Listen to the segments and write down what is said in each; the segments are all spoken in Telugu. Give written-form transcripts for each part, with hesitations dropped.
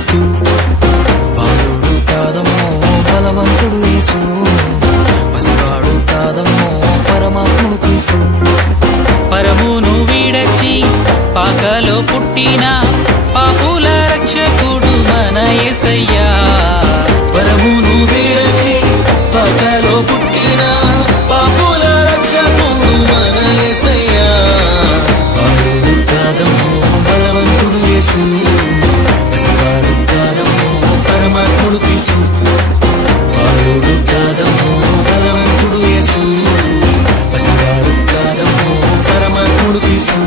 క్రీస్తు బాలుడు కాదమ్మో బలవంతుడు యేసు పసివాడు కాదమ్మో పరమాత్ముడు క్రీస్తు పరమును వీడచి పాకలో పుట్టిన పాపుల రక్షకుడు మన యేసయ్యా పరమును వీడచి పాకలో పుట్టిన పాపుల రక్షకుడు మన యేసయ్యా బాలుడు కాదమ్మో బలవంతుడు యేసు పసివాడు కాదమ్మో పరమాత్ముడు క్రీస్తు బాలుడు కాదమ్మో బలవంతుడు యేసు పసివాడు కాదమ్మో పరమాత్ముడు క్రీస్తు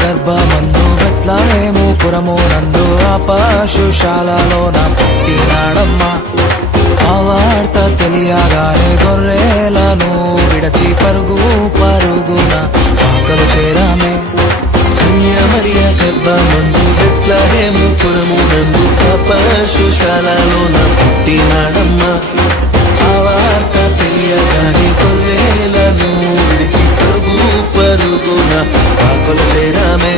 గర్భమందు బెత్లెహేము పురము నందు ఆ పశుశాలలోన పుట్టినాడమ్మా ఆ వార్త తెలియగానే గొర్రెలను విడచి పరుగు పరుగున పాకలు చేరామే కన్యామరియా గర్భమందు బెత్లెహేము పురము నందు ఆ పశుశాలలోన పుట్టినాడమ్మా ఆ వార్త తెలియగానే గొర్రెలను విడిచి పరుగు పరుగున పాకలు చేరామే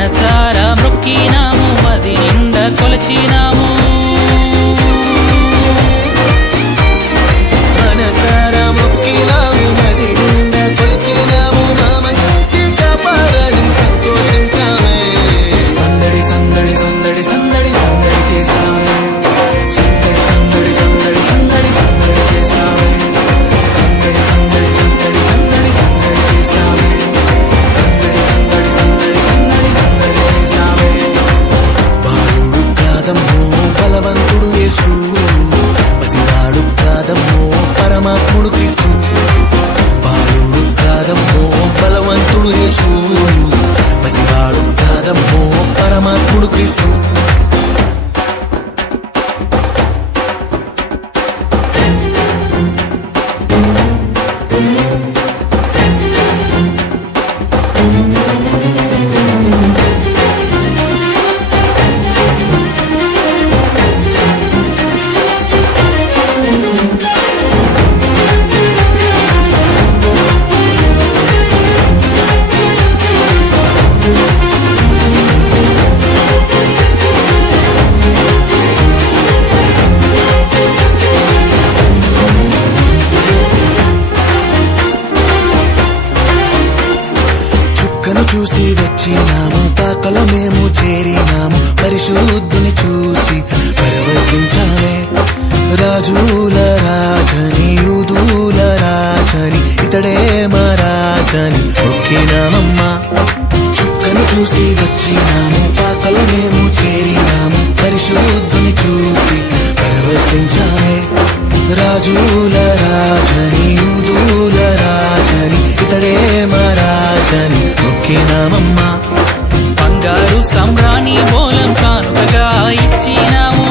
మనసారా మొక్కినాము మది నిండా కొలచినాము మనసారా మొక్కినాము మది నిండా కొలిచినాము మా మంచి కాపాడని సంతోషించామే సందడి సందడి సందడి సందడి సందడి చేసామే సందడి సందడి సందడి సందడి సందడి చేసామే సందడి సందడి సందడి సందడి సందడి చేసామే సందడి సందడి సందడి సందడి సందడి చేసామే బాలుడు కాదమ్మో బలవంతుడు యేసు పసివాడు కాదమ్మో పరమాత్ముడు క్రీస్తు బాలుడు కాదమ్మో బలవంతుడు యేసు పసివాడు కాదమ్మో పరమాత్ముడు క్రీస్తు చూసి వచ్చినాము పాకలో మేము చేరినాము పరిశుద్ధుని చూసి పరవశించాలే రాజుల రాజని యూదుల రాజని ఇతడే మా రాజని మొక్కినామమ్మా చుక్కను చూసి వచ్చినాము పాకలో మేము చేరినాము పరిశుద్ధుని చూసి పరవశించాలే రాజుల రాజని యూదుల రాజని ఇతడే మా రాజని మొక్కినామమ్మా బంగారు సంబ్రాణి మూలం కానుకగా ఇచ్చినాము